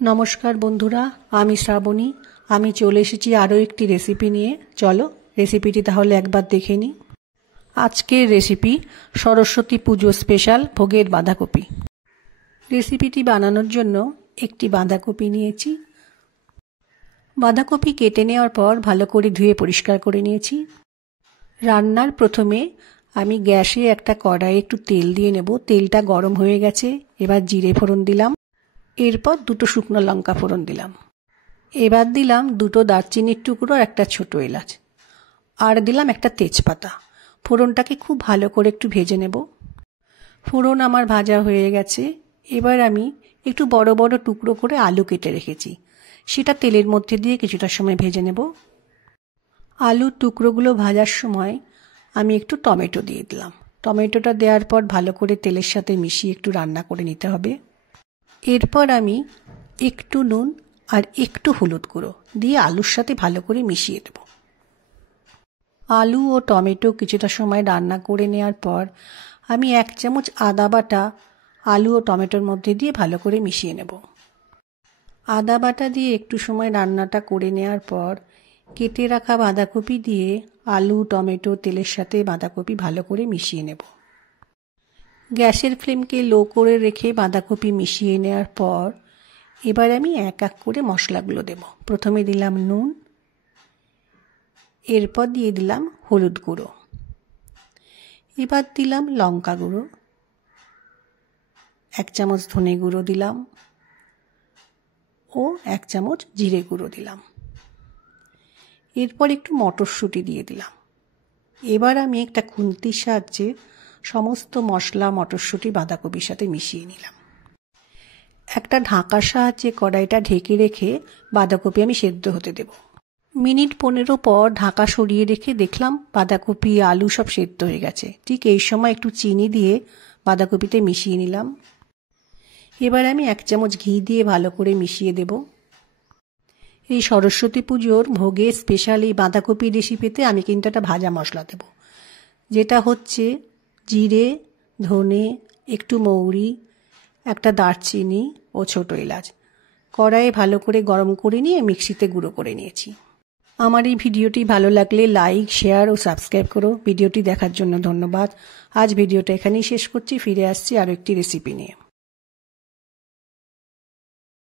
নমস্কার বন্ধুরা, আমি শ্রাবণী। আমি চলে এসেছি আরও একটি রেসিপি নিয়ে। চলো রেসিপিটি তাহলে একবার দেখে নিই। আজকের রেসিপি সরস্বতী পুজো স্পেশাল ভোগের বাঁধাকপি। রেসিপিটি বানানোর জন্য একটি বাঁধাকপি নিয়েছি। বাঁধাকপি কেটে নেওয়ার পর ভালো করে ধুয়ে পরিষ্কার করে নিয়েছি। রান্নার প্রথমে আমি গ্যাসে একটা কড়াইয়ে একটু তেল দিয়ে নেব। তেলটা গরম হয়ে গেছে, এবার জিরে ফোড়ন দিলাম। এরপর দুটো শুকনো লঙ্কা ফোড়ন দিলাম। এবার দিলাম দুটো দারচিনির টুকরো আর একটা ছোট এলাচ, আর দিলাম একটা তেজপাতা। ফোড়নটাকে খুব ভালো করে একটু ভেজে নেব। ফোড়ন আমার ভাজা হয়ে গেছে। এবার আমি একটু বড় বড় টুকরো করে আলু কেটে রেখেছি, সেটা তেলের মধ্যে দিয়ে কিছুটা সময় ভেজে নেব। আলুর টুকরোগুলো ভাজার সময় আমি একটু টমেটো দিয়ে দিলাম। টমেটোটা দেওয়ার পর ভালো করে তেলের সাথে মিশিয়ে একটু রান্না করে নিতে হবে। এরপর আমি একটু নুন আর একটু হলুদ গুঁড়ো দিয়ে আলুর সাথে ভালো করে মিশিয়ে দেব। আলু ও টমেটো কিছুটা সময় রান্না করে নেওয়ার পর আমি 1 চামচ আদা বাটা আলু ও টমেটোর মধ্যে দিয়ে ভালো করে মিশিয়ে নেব। আদা বাটা দিয়ে একটু সময় রান্নাটা করে নেওয়ার পর কেটে রাখা বাঁধাকপি দিয়ে আলু টমেটো তেলের সাথে বাঁধাকপি ভালো করে মিশিয়ে নেব। গ্যাসের ফ্লেমকে লো করে রেখে বাঁধাকপি মিশিয়ে নেওয়ার পর এবার আমি এক এক করে মশলাগুলো দেব। প্রথমে দিলাম নুন, এরপর দিয়ে দিলাম হলুদ গুঁড়ো, এবার দিলাম লঙ্কা গুঁড়ো, 1 চামচ ধনে গুঁড়ো দিলাম ও 1 চামচ জিরে গুঁড়ো দিলাম। এরপর একটু মটরশুঁটি দিয়ে দিলাম। এবার আমি একটা খুন্তির সাহায্যে সমস্ত মশলা মটরশুঁটি বাঁধাকপির সাথে মিশিয়ে নিলাম। একটা ঢাকার সাহায্যে কড়াইটা ঢেকে রেখে বাঁধাকপি আমি সেদ্ধ হতে দেব। মিনিট 15 পর ঢাকা সরিয়ে রেখে দেখলাম বাঁধাকপি আলু সব সেদ্ধ হয়ে গেছে। ঠিক এই সময় একটু চিনি দিয়ে বাঁধাকপিতে মিশিয়ে নিলাম। এবার আমি 1 চামচ ঘি দিয়ে ভালো করে মিশিয়ে দেব। এই সরস্বতী পুজোর ভোগে স্পেশাল এই বাঁধাকপি রেসিপিতে আমি কিন্তু একটা ভাজা মশলা দেব, যেটা হচ্ছে জিরে, ধনে, একটু মৌরি, একটা দারচিনি ও ছোট এলাচ। কড়াইয়ে ভালো করে গরম করে নিয়ে মিক্সিতে গুঁড়ো করে নিয়েছি। আমার এই ভিডিওটি ভালো লাগলে লাইক, শেয়ার ও সাবস্ক্রাইব করো। ভিডিওটি দেখার জন্য ধন্যবাদ। আজ ভিডিওটা এখানেই শেষ করছি। ফিরে আসছি আরও একটি রেসিপি নিয়ে।